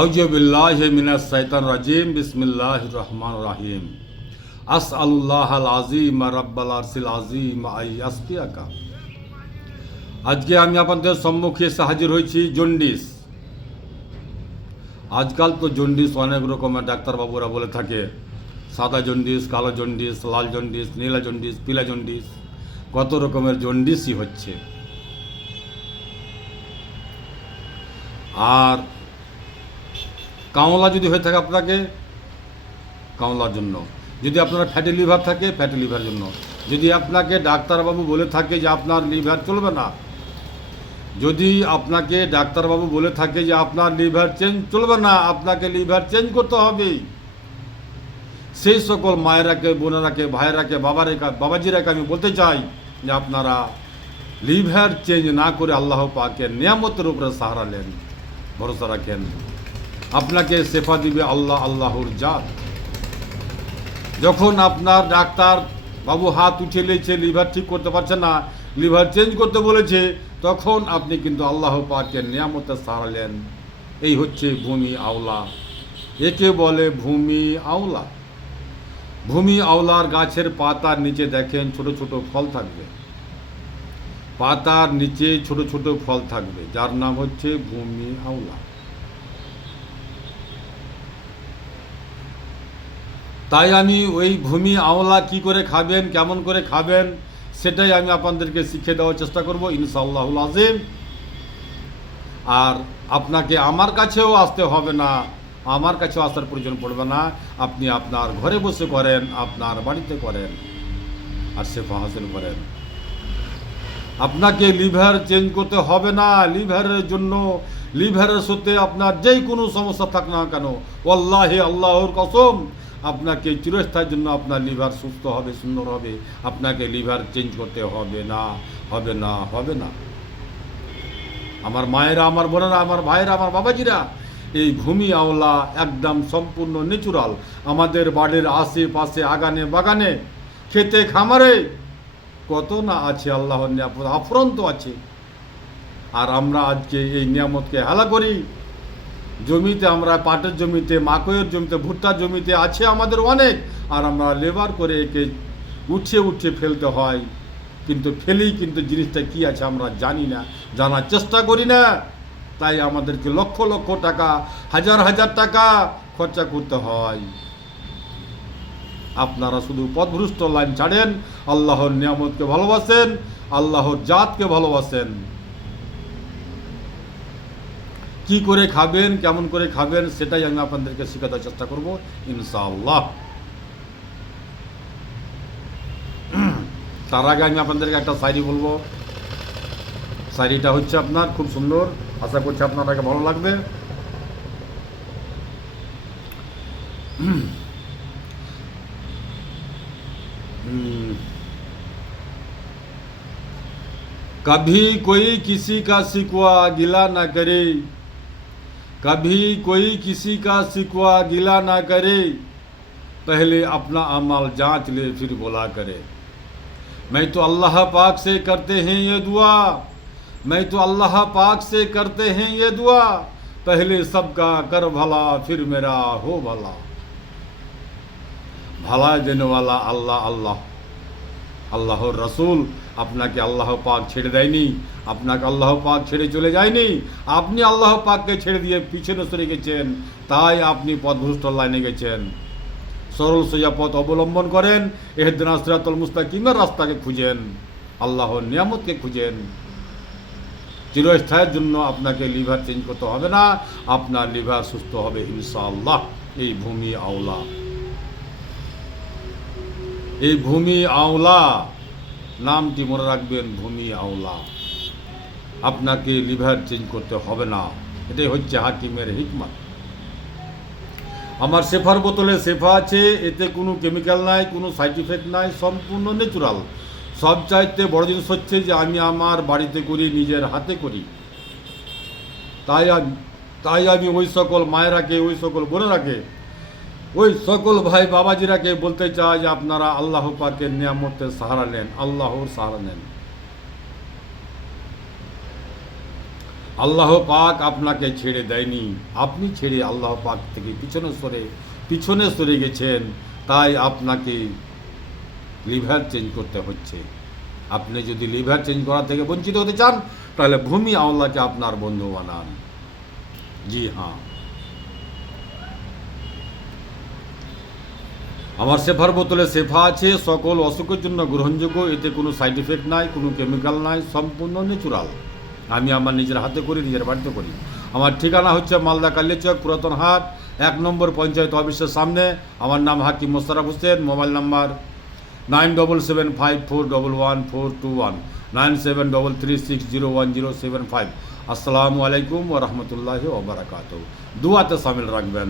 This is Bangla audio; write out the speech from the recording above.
আউযু বিল্লাহি মিনাশ শাইতানির রাজিম বিসমিল্লাহির রহমানির রহিম আসআলুল্লাহাল আযীম রাব্বাল আরশিল আযীম আইয়াসতিয়াকা। আজকে আমি আপনাদের সম্মুখে এসে হাজির হয়েছি জন্ডিস। আজকাল তো জন্ডিস অনেক রকমের ডাক্তারবাবুরা বলে থাকে, সাদা জন্ডিস, কালো জন্ডিস, লাল জন্ডিস, নীলা জন্ডিস, পিলা জন্ডিস, কত রকমের জন্ডিসই হচ্ছে। আর কামলা যদি হয়ে থাকে আপনাকে, কামলার জন্য। যদি আপনার ফ্যাটি লিভার থাকে, ফ্যাটি লিভার জন্য। যদি আপনাকে ডাক্তারবাবু বলে থাকে যে আপনার লিভার চলবে না, যদি আপনাকে ডাক্তারবাবু বলে থাকে যে আপনার লিভার চেঞ্জ চলবে না, আপনাকে লিভার চেঞ্জ করতে হবে, সেই সকল মায়েরাকে, বোনেরাকে, ভাইয়েরাকে, বাবাজিরাকে আমি বলতে চাই যে আপনারা লিভার চেঞ্জ না করে আল্লাহ পাকের নিয়ামতের উপরে সাহারা নেন, ভরসা রাখেন। আপনাকে শেফা দিবে আল্লাহ, আল্লাহর জাত। যখন আপনার ডাক্তার বাবু হাত উঠিয়ে নিয়েছে, লিভার ঠিক করতে পারছে না, লিভার চেঞ্জ করতে বলেছে, তখন আপনি কিন্তু আল্লাহ পাকের নিয়ামতের সাহারা নেন। এই হচ্ছে ভূমি আওলা। একে বলে ভূমি আওলা। ভূমি আওলার গাছের পাতার নিচে দেখেন ছোট ছোট ফল থাকবে, পাতার নিচে ছোট ছোট ফল থাকবে, যার নাম হচ্ছে ভূমি আওলা। তাই আমি ওই ভূমি আওলা কি করে খাবেন, কেমন করে খাবেন, সেটাই আমি আপনাদেরকে শিখিয়ে দেওয়ার চেষ্টা করব ইনশাআল্লাহুল আযীম। আর আপনাকে আমার কাছেও আসতে হবে না, আমার কাছেও আসার প্রয়োজন পড়বে না। আপনি আপনার ঘরে বসে করেন, আপনার বাড়িতে করেন, আর শেফা হাসিল করেন। আপনাকে লিভার চেঞ্জ করতে হবে না। লিভারের জন্য, লিভারের সাথে আপনার যেই কোনো সমস্যা থাক না কেন, ওয়াল্লাহি আল্লাহর কসম, আপনাকে চিরস্থায়ীর জন্য আপনার লিভার সুস্থ হবে, সুন্দর হবে। আপনাকে লিভার চেঞ্জ করতে হবে না, হবে না, হবে না। আমার মায়েরা, আমার বোনেরা, আমার ভাইয়েরা, আমার বাবাজিরা, এই ভূমি আওলা একদম সম্পূর্ণ ন্যাচুরাল। আমাদের বাড়ির আশেপাশে, আগানে বাগানে, খেতে খামারে কত না আছে আল্লাহর নিয়ামত, আফরন্ত আছে। আর আমরা আজকে এই নিয়ামতকে হেলা করি। জমিতে আমরা পাটের জমিতে, মাকইয়ের জমিতে, ভুট্টার জমিতে আছে আমাদের অনেক, আর আমরা লেবার করে একে উঠিয়ে উঠিয়ে ফেলতে হয়, কিন্তু ফেলি, কিন্তু জিনিসটা কি আছে আমরা জানি না, জানার চেষ্টা করি না। তাই আমাদেরকে লক্ষ লক্ষ টাকা, হাজার হাজার টাকা খরচা করতে হয়। আপনারা শুধু পথভ্রষ্ট লাইন ছাড়েন, আল্লাহর নিয়ামতকে ভালোবাসেন, আল্লাহর জাতকে ভালোবাসেন। কি করে খাবেন, কেমন করে খাবেন, সেটাই আমি আপনাদেরকে শেখাতে চেষ্টা করব ইনশাআল্লাহ। তার আগে আমি আপনাদেরকে একটা শায়রি বলবো। শায়রিটা হচ্ছে আপনার খুব সুন্দর, আশা করছি আপনাদেরকে ভালো লাগবে। कभी कोई किसी का शिकवा गिला ना करे, कभी कोई किसी का शिकवा गिला ना करे, पहले अपना अमल जांच ले फिर बोला करे। मैं तो अल्लाह पाक से करते हैं ये दुआ, मैं तो अल्लाह पाक से करते हैं ये दुआ, पहले सबका कर भला फिर मेरा हो भला। भला देने वाला अल्लाह, अल्लाह, আল্লাহর রসুল। আপনাকে আল্লাহ পাক ছেড়ে দেয়নি, আপনাকে আল্লাহ পাক ছেড়ে চলে যায়নি। আপনি আল্লাহ পাককে ছেড়ে দিয়ে পিছনে সরে গেছেন, তাই আপনি পথভ্রষ্ট লাইনে গেছেন। সরল সোজা পথ অবলম্বন করেন, ইহদিনাস সিরাতাল মুস্তাকিমের রাস্তাকে খুঁজেন, আল্লাহর নিয়ামতকে খুঁজেন। চিরস্থায়ীর জন্য আপনাকে লিভার চেঞ্জ করতে হবে না, আপনার লিভার সুস্থ হবে ইনশাআল্লাহ। এই ভূমি আওলা, এই ভূমি আওলা নামটি মনে রাখবেন, ভূমি আওলা। আপনাকে লিভার চেঞ্জ করতে হবে না, এটাই হচ্ছে হাকিমের হিকমত। আমার শেফার বোতলে শেফা আছে, এতে কোনো কেমিক্যাল নাই, কোনো সাইড ইফেক্ট নাই, সম্পূর্ণ ন্যাচুরাল। সবচাইতে বড় জিনিস হচ্ছে যে আমি আমার বাড়িতে করি, নিজের হাতে করি। তাই আমি ওই সকল মায়েরাকে, ওই সকল বোনেরাকে, ওই সকল ভাই বাবাজিরাকে বলতে চাই যে আপনারা আল্লাহ পাকের নিয়ামতের সাহারা নেন, আল্লাহর সাহারা নেন। আল্লাহ পাক আপনাকে ছেড়ে দেয়নি, আপনি ছেড়ে আল্লাহ পাক থেকে পিছনে সরে গেছেন, তাই আপনাকে লিভার চেঞ্জ করতে হচ্ছে। আপনি যদি লিভার চেঞ্জ করা থেকে বঞ্চিত হতে চান, তাহলে ভূমি আল্লাহকে আপনার বন্ধু বানান। জি হ্যাঁ, আমার শেফার বোতলে শেফা আছে, সকল অসুখের জন্য গ্রহণযোগ্য, এতে কোনো সাইড এফেক্ট নাই, কোনো কেমিক্যাল নাই, সম্পূর্ণ ন্যাচুরাল। আমি আমার নিজের হাতে করি, নিজের বাড়িতে করি। আমার ঠিকানা হচ্ছে মালদা কালিয়াচক পুরাতন হাট, 1 নম্বর পঞ্চায়েত অফিসের সামনে। আমার নাম হাকিম মোশাররফ হোসেন। Mobile number 9775411421, 9733601075। আসসালামু আলাইকুম ওয়া রাহমাতুল্লাহি ওয়া বারাকাতুহু। দুআতে শামিল রাখবেন।